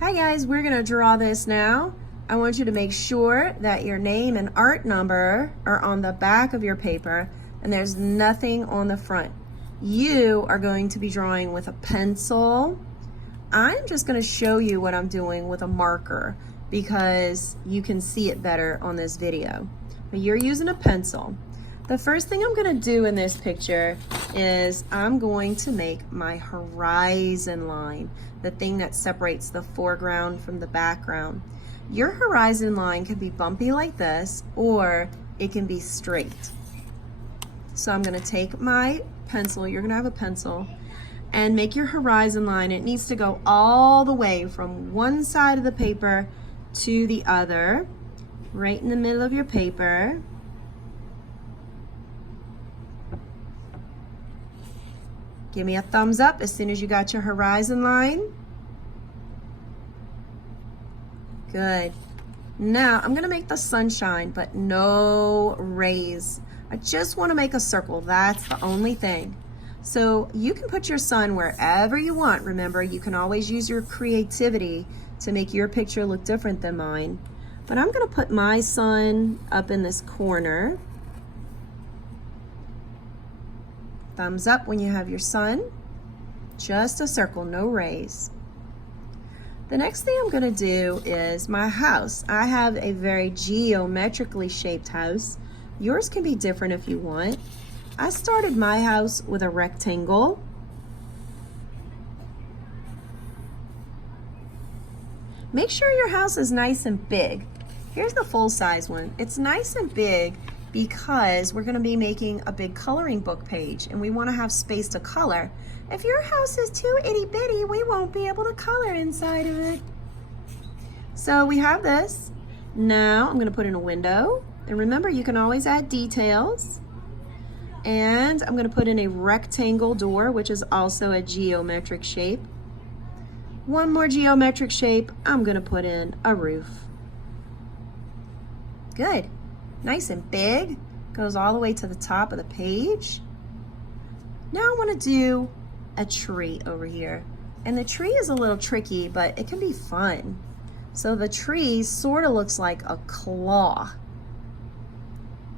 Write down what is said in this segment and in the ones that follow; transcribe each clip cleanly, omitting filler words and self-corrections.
Hi guys, we're gonna draw this now. I want you to make sure that your name and art number are on the back of your paper and there's nothing on the front. You are going to be drawing with a pencil. I'm just gonna show you what I'm doing with a marker because you can see it better on this video. But you're using a pencil. The first thing I'm gonna do in this picture is I'm going to make my horizon line, the thing that separates the foreground from the background. Your horizon line can be bumpy like this, or it can be straight. So I'm gonna take my pencil, you're gonna have a pencil, and make your horizon line. It needs to go all the way from one side of the paper to the other, right in the middle of your paper. Give me a thumbs up as soon as you got your horizon line. Good. Now I'm gonna make the sunshine, but no rays. I just wanna make a circle, that's the only thing. So you can put your sun wherever you want. Remember, you can always use your creativity to make your picture look different than mine. But I'm gonna put my sun up in this corner. Thumbs up when you have your sun. Just a circle, no rays. The next thing I'm gonna do is my house. I have a very geometrically shaped house. Yours can be different if you want. I started my house with a rectangle. Make sure your house is nice and big. Here's the full-size one. It's nice and big because we're gonna be making a big coloring book page and we wanna have space to color. If your house is too itty bitty, we won't be able to color inside of it. So we have this. Now I'm gonna put in a window. And remember, you can always add details. And I'm gonna put in a rectangle door, which is also a geometric shape. One more geometric shape, I'm gonna put in a roof. Good. Nice and big, goes all the way to the top of the page. Now I want to do a tree over here. And the tree is a little tricky, but it can be fun. So the tree sort of looks like a claw,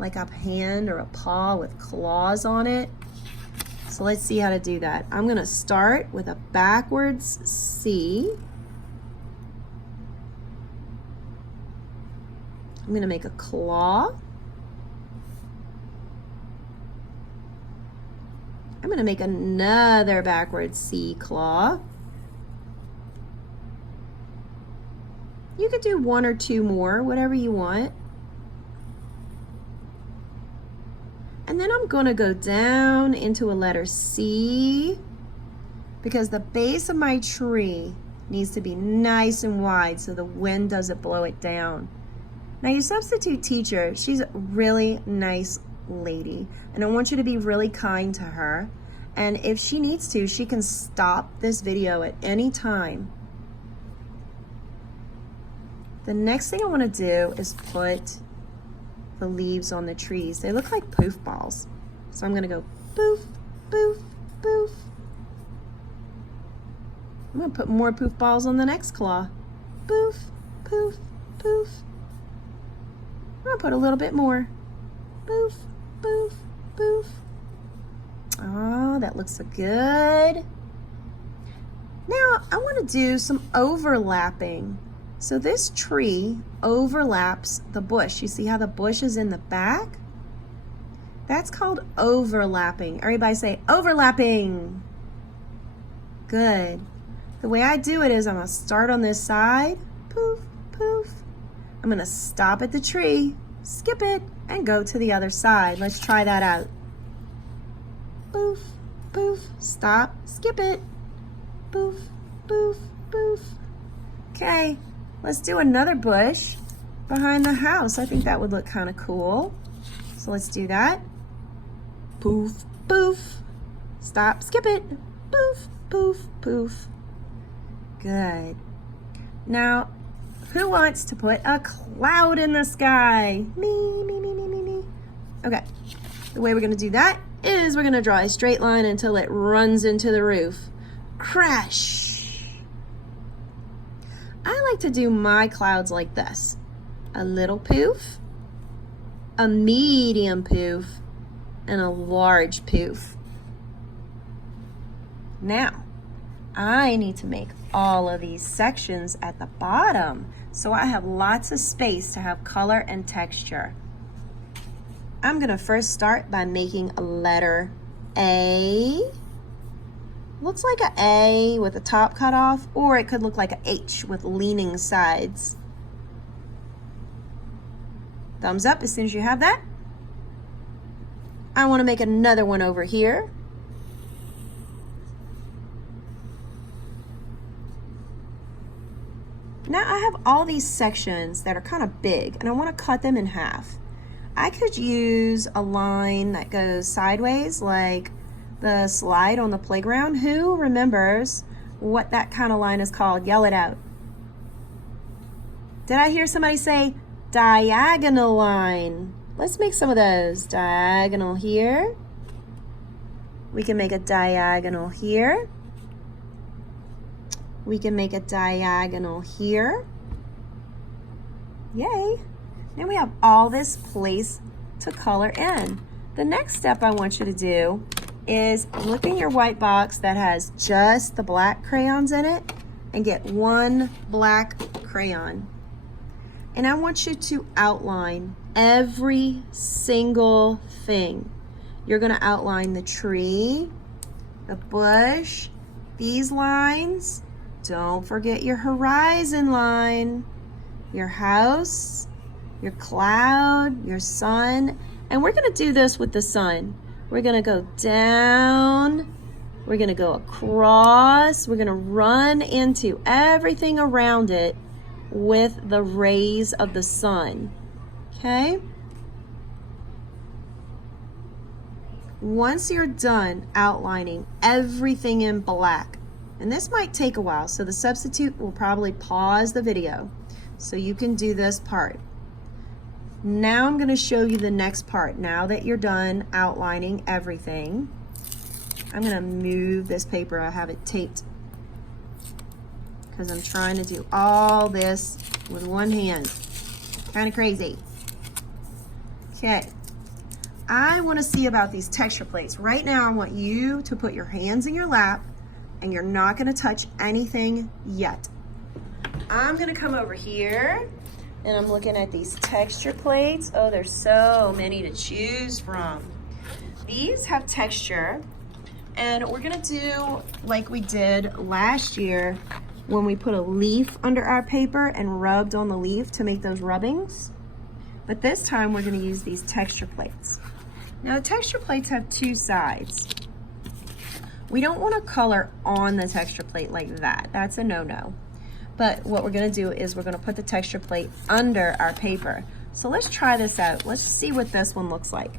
like a hand or a paw with claws on it. So let's see how to do that. I'm going to start with a backwards C. I'm going to make a claw. I'm going to make another backwards C claw. You could do one or two more, whatever you want. And then I'm going to go down into a letter C because the base of my tree needs to be nice and wide so the wind doesn't blow it down. Now your substitute teacher, she's a really nice lady, and I want you to be really kind to her. And if she needs to, she can stop this video at any time. The next thing I want to do is put the leaves on the trees. They look like poof balls. So I'm going to go poof, poof, poof. I'm going to put more poof balls on the next claw. Poof, poof, poof. I'm gonna put a little bit more. Poof, poof, poof. Oh, that looks so good. Now I want to do some overlapping. So this tree overlaps the bush. You see how the bush is in the back? That's called overlapping. Everybody say overlapping. Good. The way I do it is I'm gonna start on this side. Poof, poof. I'm gonna stop at the tree, skip it, and go to the other side. Let's try that out. Poof, poof, stop, skip it. Poof, poof, poof. Okay, let's do another bush behind the house. I think that would look kind of cool. So let's do that. Poof, poof, stop, skip it. Poof, poof, poof. Good. Now, who wants to put a cloud in the sky? Me, me, me, me, me, me. Okay, the way we're gonna do that is we're gonna draw a straight line until it runs into the roof. Crash. I like to do my clouds like this. A little poof, a medium poof, and a large poof. Now, I need to make all of these sections at the bottom so I have lots of space to have color and texture. I'm gonna first start by making a letter A. Looks like an A with the top cut off, or it could look like an H with leaning sides. Thumbs up as soon as you have that. I want to make another one over here. Now I have all these sections that are kind of big and I want to cut them in half. I could use a line that goes sideways like the slide on the playground. Who remembers what that kind of line is called? Yell it out. Did I hear somebody say diagonal line? Let's make some of those. Diagonal here. We can make a diagonal here. We can make a diagonal here. Yay. Now we have all this place to color in. The next step I want you to do is look in your white box that has just the black crayons in it and get one black crayon. And I want you to outline every single thing. You're going to outline the tree, the bush, these lines. Don't forget your horizon line, your house, your cloud, your sun. And we're going to do this with the sun. We're going to go down. We're going to go across. We're going to run into everything around it with the rays of the sun. Okay? Once you're done outlining everything in black, and this might take a while, so the substitute will probably pause the video so you can do this part. Now I'm going to show you the next part. Now that you're done outlining everything, I'm going to move this paper. I have it taped because I'm trying to do all this with one hand. Kind of crazy. Okay. I want to see about these texture plates. Right now I want you to put your hands in your lap and you're not going to touch anything yet. I'm going to come over here and I'm looking at these texture plates. Oh, there's so many to choose from. These have texture, and we're going to do like we did last year when we put a leaf under our paper and rubbed on the leaf to make those rubbings. But this time we're going to use these texture plates. Now the texture plates have two sides. We don't want to color on the texture plate like that. That's a no-no. But what we're going to do is we're going to put the texture plate under our paper. So let's try this out. Let's see what this one looks like.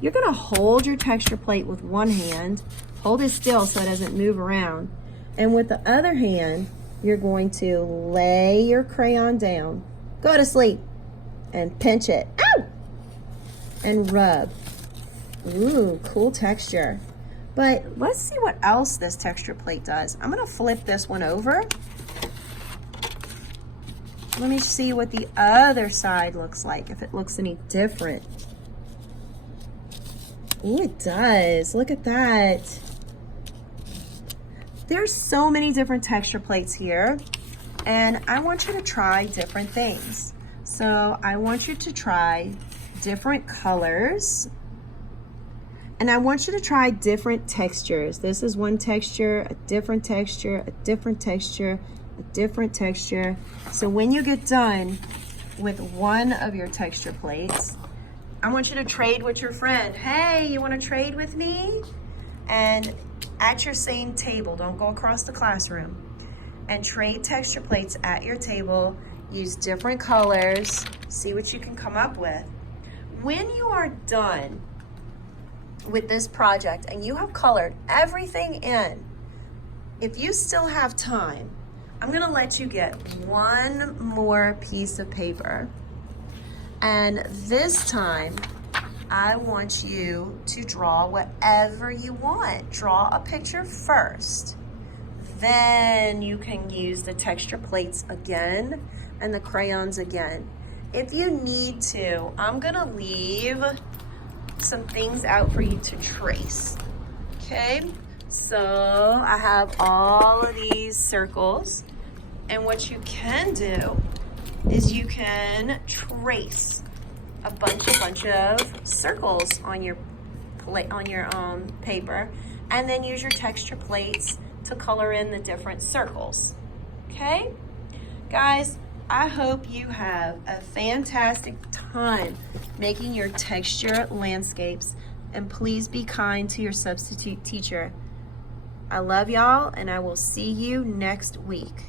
You're going to hold your texture plate with one hand. Hold it still so it doesn't move around. And with the other hand, you're going to lay your crayon down. Go to sleep. And pinch it. Ow! And rub. Ooh, cool texture. But let's see what else this texture plate does. I'm going to flip this one over. Let me see what the other side looks like, if it looks any different. Ooh, it does. Look at that. There's so many different texture plates here, and I want you to try different things. So I want you to try different colors, and I want you to try different textures. This is one texture, a different texture, a different texture, a different texture. So when you get done with one of your texture plates, I want you to trade with your friend. Hey, you want to trade with me? And at your same table, don't go across the classroom, and trade texture plates at your table. Use different colors, see what you can come up with. When you are done with this project and you have colored everything in, if you still have time, I'm gonna let you get one more piece of paper. And this time, I want you to draw whatever you want. Draw a picture first. then you can use the texture plates again and the crayons again. If you need to, I'm gonna leave some things out for you to trace, okay? So I have all of these circles, and what you can do is you can trace a bunch of circles on your plate, on your paper, and then use your texture plates to color in the different circles, okay? Guys, I hope you have a fantastic time making your texture landscapes, and please be kind to your substitute teacher. I love y'all, and I will see you next week.